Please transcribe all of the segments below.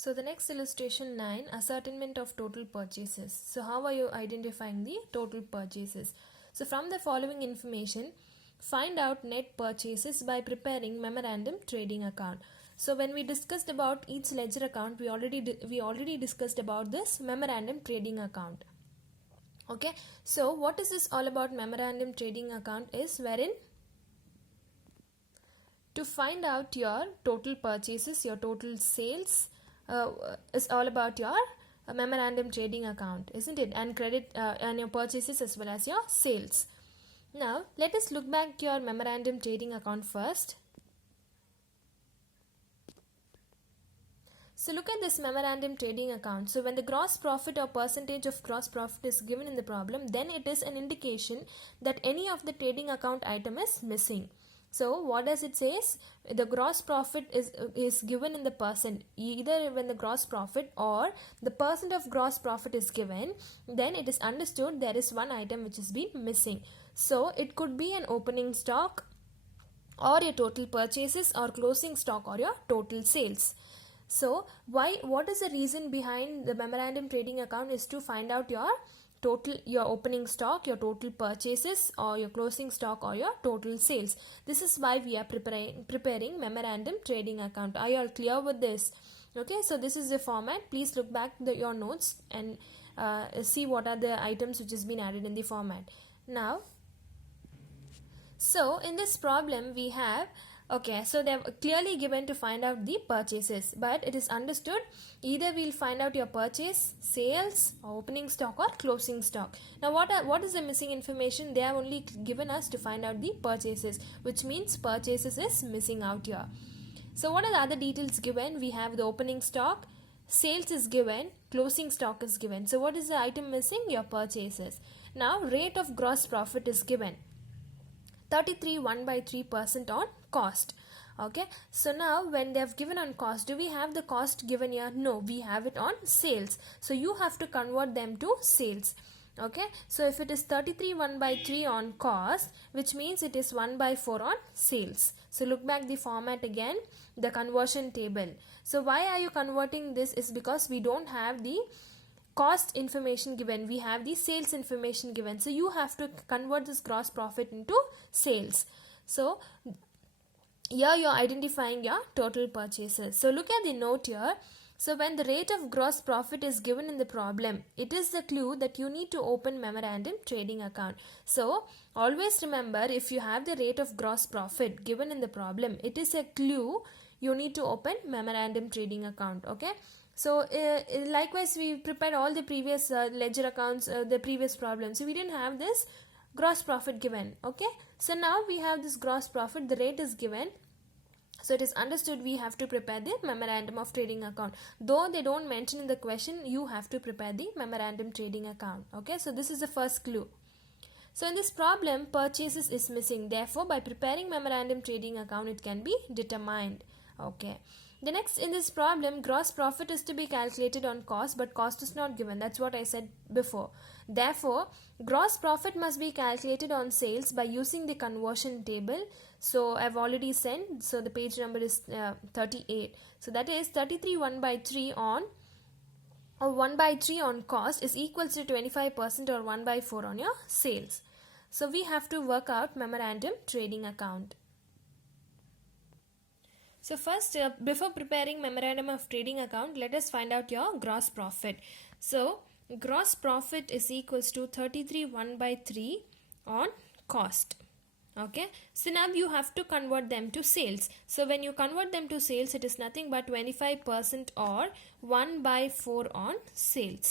So the next illustration 9, ascertainment of total purchases. So how are you identifying the total purchases? So from the following information, find out net purchases by preparing memorandum trading account. So when we discussed about each ledger account, we already discussed about this memorandum trading account. Okay, so what is this all about? Memorandum trading account is wherein to find out your total purchases, your total sales, is all about your memorandum trading account, isn't it? And credit and your purchases as well as your sales. Now let us look back your memorandum trading account first. So look at this memorandum trading account. So when the gross profit or percentage of gross profit is given in the problem, then it is an indication that any of the trading account item is missing. So what does it says? The gross profit is given in the percent. Either when the gross profit or the percent of gross profit is given, then it is understood there is one item which has been missing. So it could be an opening stock or your total purchases or closing stock or your total sales. So what is the reason behind the memorandum trading account is to find out your opening stock, your total purchases or your closing stock or your total sales. This is why we are preparing memorandum trading account. Are you all clear with this? Okay, so this is the format. Please look back your notes and see what are the items which has been added in the format. Now, so in this problem we have, okay, so they have clearly given to find out the purchases, but it is understood either we'll find out your purchase, sales, or opening stock or closing stock. Now what is the missing information? They have only given us to find out the purchases, which means purchases is missing out here. So what are the other details given? We have the opening stock, sales is given, closing stock is given. So what is the item missing? Your purchases. Now rate of gross profit is given. 33 1/3% on cost. Okay, so now when they have given on cost, do we have the cost given here? No, we have it on sales. So you have to convert them to sales. Okay, so if it is 33 1/3 on cost, which means it is 1/4 on sales. So look back the format again, the conversion table. So why are you converting this? Is because we don't have the cost information given, we have the sales information given. So you have to convert this gross profit into sales. So here you are identifying your total purchases. So look at the note here. So when the rate of gross profit is given in the problem, it is the clue that you need to open memorandum trading account. So always remember, if you have the rate of gross profit given in the problem, it is a clue you need to open memorandum trading account. Okay, so likewise we prepared all the previous ledger accounts, the previous problems. So we didn't have this gross profit given. Okay, so now we have this gross profit, the rate is given. So it is understood we have to prepare the memorandum of trading account. Though they don't mention in the question, you have to prepare the memorandum trading account. Okay, so this is the first clue. So in this problem, purchases is missing. Therefore, by preparing memorandum trading account, it can be determined. Okay. The next in this problem, gross profit is to be calculated on cost, but cost is not given. That's what I said before. Therefore, gross profit must be calculated on sales by using the conversion table. So I've already sent. So the page number is 38. So that is 33 1/3 on, or 1/3 on cost is equals to 25% or 1/4 on your sales. So we have to work out memorandum trading account. So first, before preparing memorandum of trading account, let us find out your gross profit. So gross profit is equals to 33 1/3 on cost. Okay, so now you have to convert them to sales. So when you convert them to sales, it is nothing but 25% or 1/4 on sales.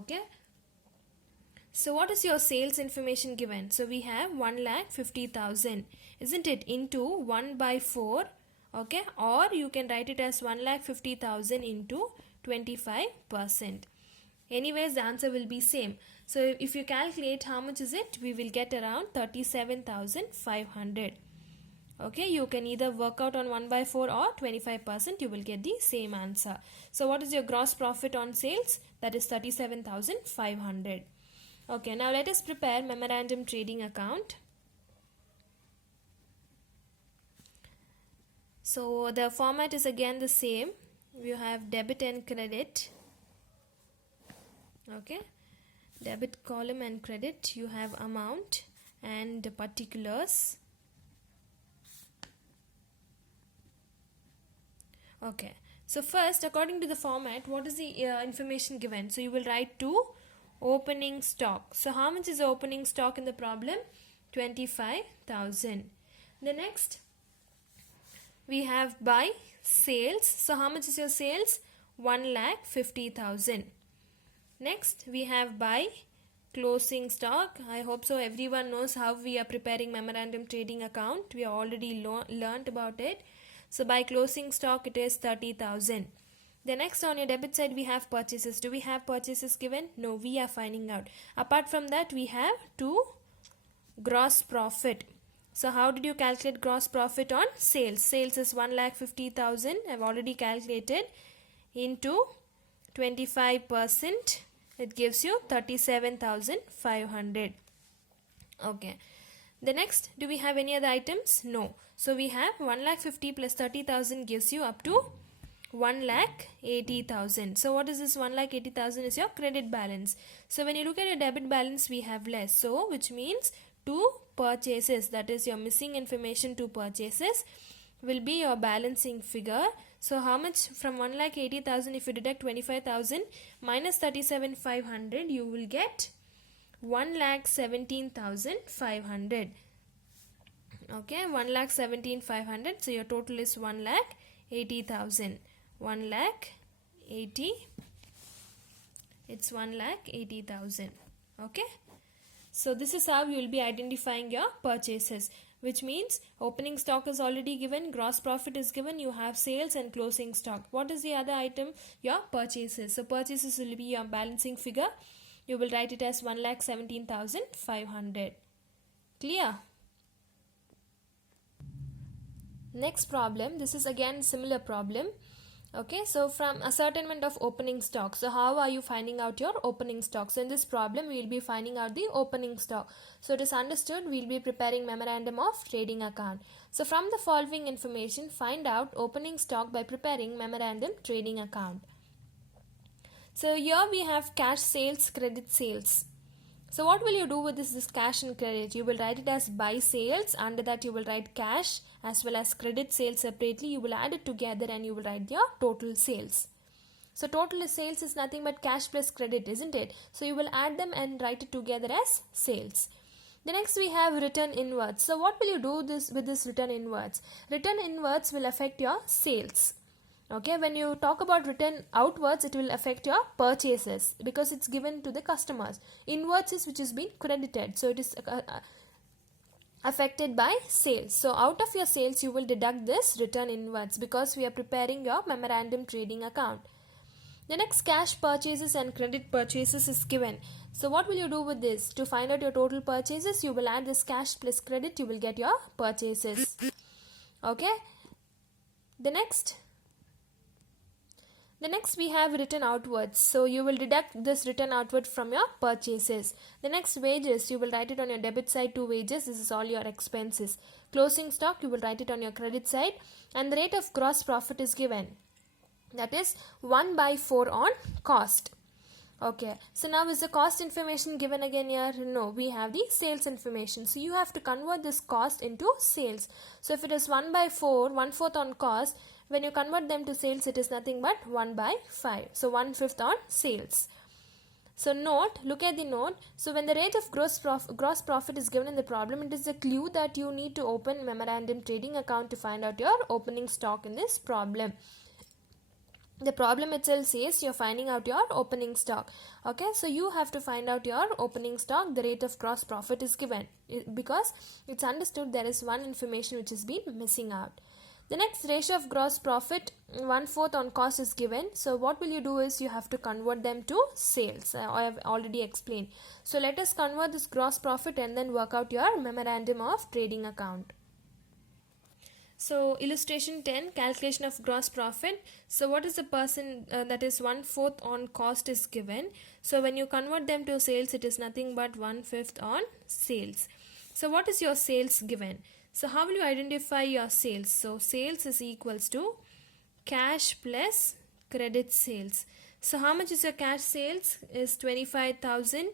Okay, so what is your sales information given? So we have 1,50,000, isn't it, into 1/4. Okay, or you can write it as 1,50,000 into 25%. Anyways, the answer will be same. So if you calculate how much is it, we will get around 37,500. Okay, you can either work out on 1/4 or 25%, you will get the same answer. So what is your gross profit on sales? That is 37,500. Okay, now let us prepare memorandum trading account. So the format is again the same. you have debit and credit. Okay, debit column and credit, you have amount and particulars. Okay, so first, according to the format, what is the information given? So you will write to opening stock. So how much is the opening stock in the problem? 25,000. The next, we have by sales. So how much is your sales? 1,50,000. Next, we have by closing stock. I hope so everyone knows how we are preparing memorandum trading account. We have already learnt about it. So by closing stock, it is 30,000. The next, on your debit side, we have purchases. Do we have purchases given? No, we are finding out. Apart from that, we have to gross profit. So how did you calculate gross profit on sales? Sales is 1,50,000. I've already calculated into 25%. It gives you 37,500. Okay. The next, do we have any other items? No. So we have 1,50,000 plus 30,000 gives you up to 1,80,000. So what is this 1,80,000 is your credit balance. So when you look at your debit balance, we have less. So which means to purchases, that is your missing information to purchases, will be your balancing figure. So how much from 1,80,000, if you deduct 25,000 minus 37,500, you will get 1,17,500. Okay, 1,17,500. So your total is 1,80,000. 1,80,000. It's 1,80,000. Okay. So this is how you will be identifying your purchases, which means opening stock is already given, gross profit is given, you have sales and closing stock. What is the other item? Your purchases. So purchases will be your balancing figure. You will write it as 1,17,500. Clear? Next problem, this is again similar problem. Okay, so from ascertainment of opening stock. So how are you finding out your opening stock? So in this problem, we will be finding out the opening stock. So it is understood we will be preparing memorandum of trading account. So from the following information, find out opening stock by preparing memorandum trading account. So here we have cash sales, credit sales. So what will you do with this cash and credit? You will write it as buy sales. Under that you will write cash as well as credit sales separately. You will add it together and you will write your total sales. So total sales is nothing but cash plus credit, isn't it? So you will add them and write it together as sales. The next we have return inwards. So what will you do with this return inwards? Return inwards will affect your sales. Okay, when you talk about return outwards, it will affect your purchases because it's given to the customers. Inwards is which is being credited, so it is affected by sales. So out of your sales, you will deduct this return inwards because we are preparing your memorandum trading account. The next, cash purchases and credit purchases is given. So what will you do with this? To find out your total purchases, you will add this cash plus credit, you will get your purchases. Okay. The next we have return outwards. So you will deduct this return outward from your purchases. The next, wages, you will write it on your debit side to wages. This is all your expenses. Closing stock, you will write it on your credit side. And the rate of gross profit is given. That is 1/4 on cost. Okay, so now is the cost information given again here? No, we have the sales information. So you have to convert this cost into sales. So if it is 1/4, 1/4 on cost, when you convert them to sales, it is nothing but 1/5. So 1/5 on sales. So note, look at the note. So when the rate of gross profit is given in the problem, it is a clue that you need to open memorandum trading account to find out your opening stock in this problem. The problem itself says you're finding out your opening stock. Okay, so you have to find out your opening stock. The rate of gross profit is given because it's understood there is one information which has been missing out. The next, ratio of gross profit 1/4 on cost is given. So what will you do is you have to convert them to sales. I have already explained. So let us convert this gross profit and then work out your memorandum of trading account. So illustration 10, calculation of gross profit. So what is the person that is 1/4 on cost is given. So when you convert them to sales, it is nothing but 1/5 on sales. So what is your sales given? So how will you identify your sales? So sales is equals to cash plus credit sales. So how much is your cash sales? Is 25,000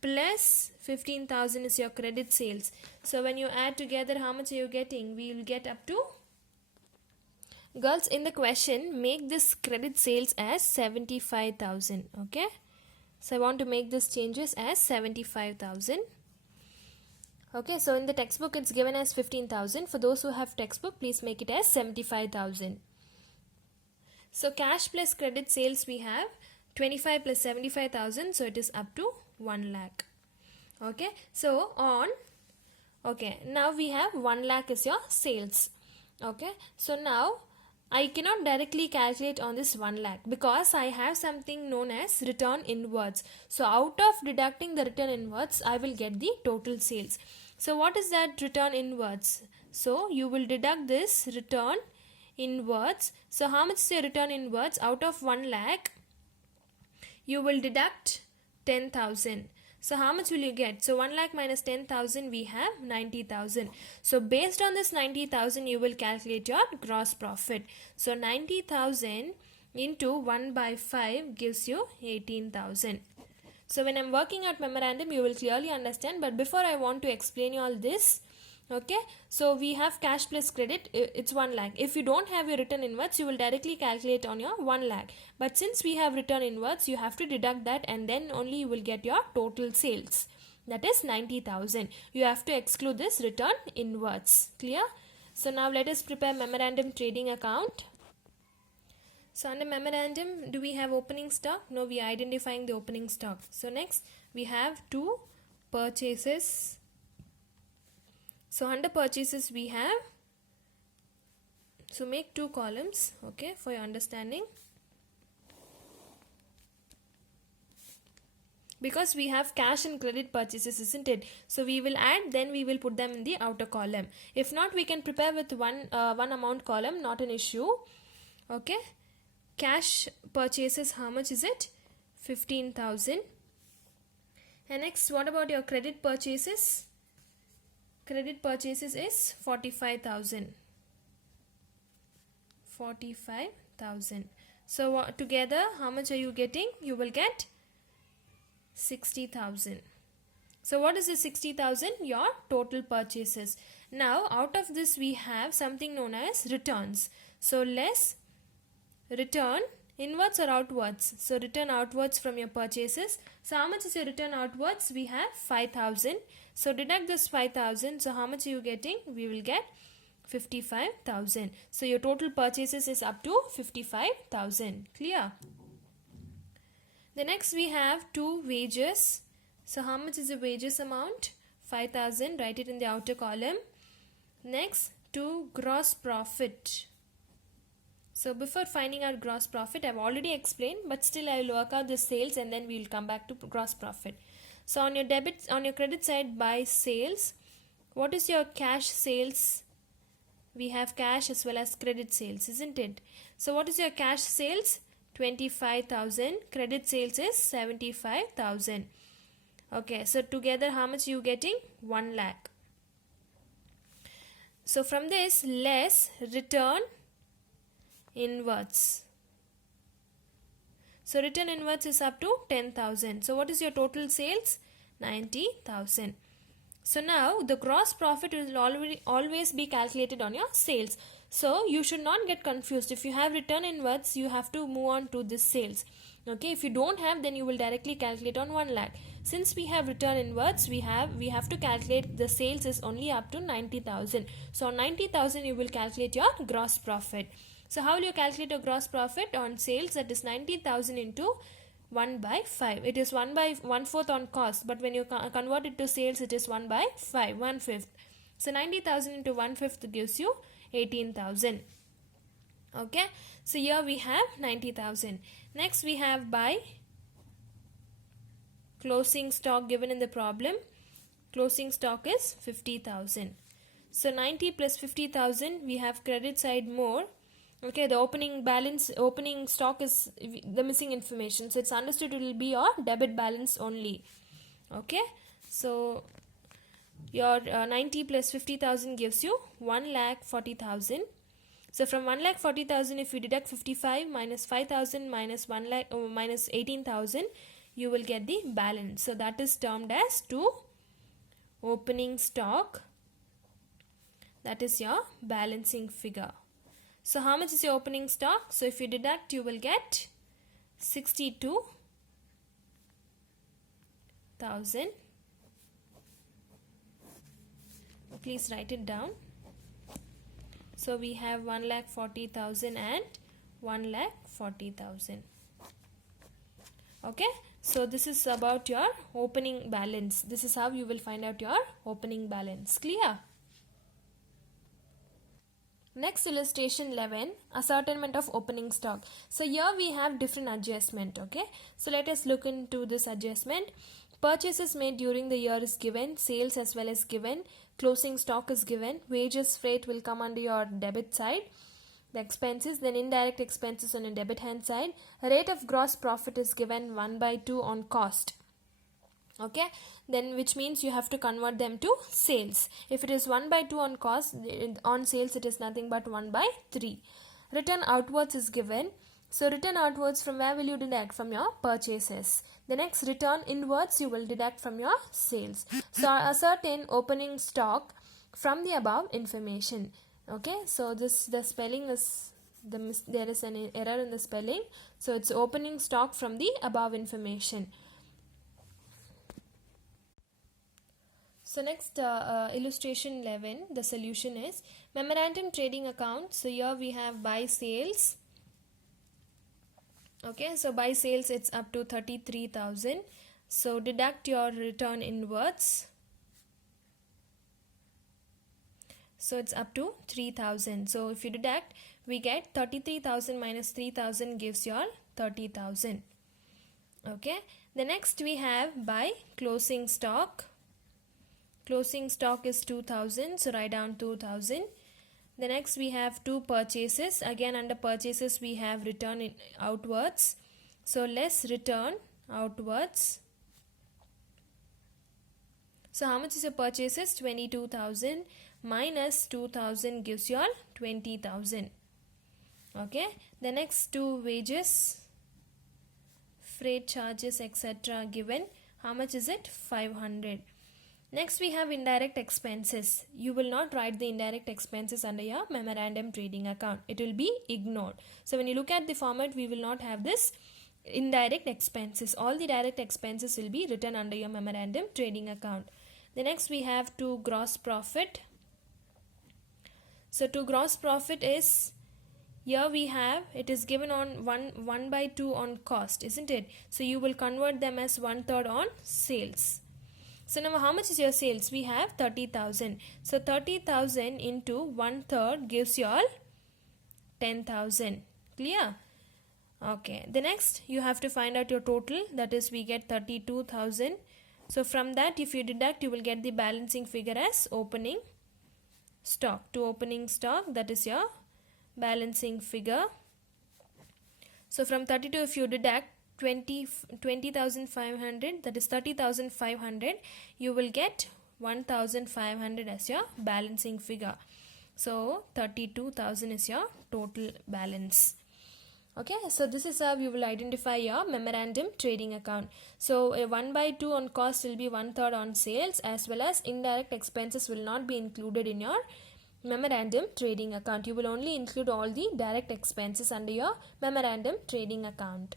plus 15,000 is your credit sales. So when you add together, how much are you getting? We will get up to, girls, in the question, make this credit sales as 75,000. Okay, so I want to make this changes as 75,000. Okay, so in the textbook it's given as 15,000. For those who have textbook, please make it as 75,000. So cash plus credit sales, we have 25 plus 75,000, so it is up to 1 lakh. Okay, so now we have 1 lakh is your sales. Okay, so now I cannot directly calculate on this 1 lakh because I have something known as return inwards. So out of deducting the return inwards, I will get the total sales. So what is that return inwards? So you will deduct this return inwards. So how much is your return inwards? Out of 1 lakh, you will deduct 10,000. So how much will you get? So 1 lakh minus 10,000, we have 90,000. So based on this 90,000, you will calculate your gross profit. So 90,000 into 1 by 5 gives you 18,000. So when I'm working out memorandum, you will clearly understand. But before I want to explain you all this, okay, so we have cash plus credit, it's 1 lakh. If you don't have your return inwards, you will directly calculate on your 1 lakh. But since we have return inwards, you have to deduct that and then only you will get your total sales. That is 90,000. You have to exclude this return inwards. Clear? So now let us prepare memorandum trading account. So under memorandum, do we have opening stock? No, we are identifying the opening stock. So next, we have 2 purchases. So under purchases we have, so make 2 columns, okay, for your understanding. Because we have cash and credit purchases, isn't it? So we will add, then we will put them in the outer column. If not, we can prepare with one amount column, not an issue. Okay. Cash purchases, how much is it? 15,000. And next, what about your credit purchases? Credit purchases is 45,000. 45,000. So together, how much are you getting? You will get 60,000. So what is the 60,000? Your total purchases. Now out of this we have something known as returns. So less return inwards or outwards. So return outwards from your purchases. So how much is your return outwards? We have 5,000. So deduct this 5,000. So how much are you getting? We will get 55,000. So your total purchases is up to 55,000. Clear? The next we have 2 wages. So how much is the wages amount? 5,000. Write it in the outer column. Next, 2 gross profit. So before finding out gross profit, I've already explained, but still I will work out the sales and then we will come back to gross profit. So on your credit side, by sales, what is your cash sales? We have cash as well as credit sales, isn't it? So what is your cash sales? 25,000. Credit sales is 75,000. Okay, so together how much you getting? 1 lakh. So from this, less return inwards. So return inwards is up to 10,000. So what is your total sales? 90,000. So now the gross profit will always be calculated on your sales. So you should not get confused. If you have return inwards, you have to move on to this sales. Okay, if you don't have, then you will directly calculate on 1 lakh. Since we have return inwards, we have to calculate the sales is only up to 90,000. So on 90,000 you will calculate your gross profit. So how will you calculate your gross profit on sales? That is 90,000 into 1 by 5. It is 1/4 on cost, but when you convert it to sales, it is 1 by 5, 1/5. So 90,000 into 1/5 gives you 18,000. Okay, so here we have 90,000. Next we have by closing stock given in the problem. Closing stock is 50,000. So 90 plus 50,000, we have credit side more. Okay, the opening stock is the missing information. So it's understood it will be your debit balance only. Okay, so your 90 plus 50,000 gives you 1,40,000. So from 1,40,000, if you deduct 55 minus 5,000 minus 1 lakh minus 18,000, you will get the balance. So that is termed as to opening stock. That is your balancing figure. So how much is your opening stock? So if you deduct, you will get 62,000. Please write it down. So we have 1,40,000 and 1,40,000. Okay. So this is about your opening balance. This is how you will find out your opening balance. Clear? Next, illustration 11, ascertainment of opening stock. So here we have different adjustment. Okay. So let us look into this adjustment. Purchases made during the year is given, sales as well as given, closing stock is given, wages, freight will come under your debit side, the expenses, then indirect expenses on your debit hand side, rate of gross profit is given 1/2 on cost. Okay, then which means you have to convert them to sales. If it is 1/2 on cost, on sales it is nothing but 1/3. Return outwards is given. So return outwards, from where will you deduct? From your purchases. The next, return inwards, you will deduct from your sales. So ascertain opening stock from the above information. Okay, so the spelling is there is an error in the spelling. So it's opening stock from the above information. So next, illustration 11, the solution is memorandum trading account. So here we have buy sales. Okay, so by sales it's up to 33,000. So deduct your return inwards. So it's up to 3,000. So if you deduct, we get 33,000 minus 3,000 gives you all 30,000. Okay, the next we have by closing stock. Closing stock is 2,000. So write down 2,000. The next we have two purchases. Again under purchases we have return outwards. So less return outwards. So how much is your purchases? 22,000 minus 2,000 gives you all 20,000. Okay. The next two wages, freight charges, etc. given. How much is it? 500. Next we have indirect expenses. You will not write the indirect expenses under your memorandum trading account. It will be ignored. So when you look at the format, we will not have this indirect expenses. All the direct expenses will be written under your memorandum trading account. The next we have to gross profit. So to gross profit is, here we have, it is given on 1/2 on cost, isn't it? So you will convert them as 1/3 on sales. So now how much is your sales? We have 30,000. So 30,000 into 1/3 gives you all 10,000. Clear? Okay. The next you have to find out your total. That is, we get 32,000. So from that, if you deduct, you will get the balancing figure as opening stock. To opening stock, that is your balancing figure. So from 32, if you deduct 20,500, that is 30,500, you will get 1,500 as your balancing figure. So 32,000 is your total balance. Okay, so this is how you will identify your memorandum trading account. So a 1/2 on cost will be 1/3 on sales, as well as indirect expenses will not be included in your memorandum trading account. You will only include all the direct expenses under your memorandum trading account.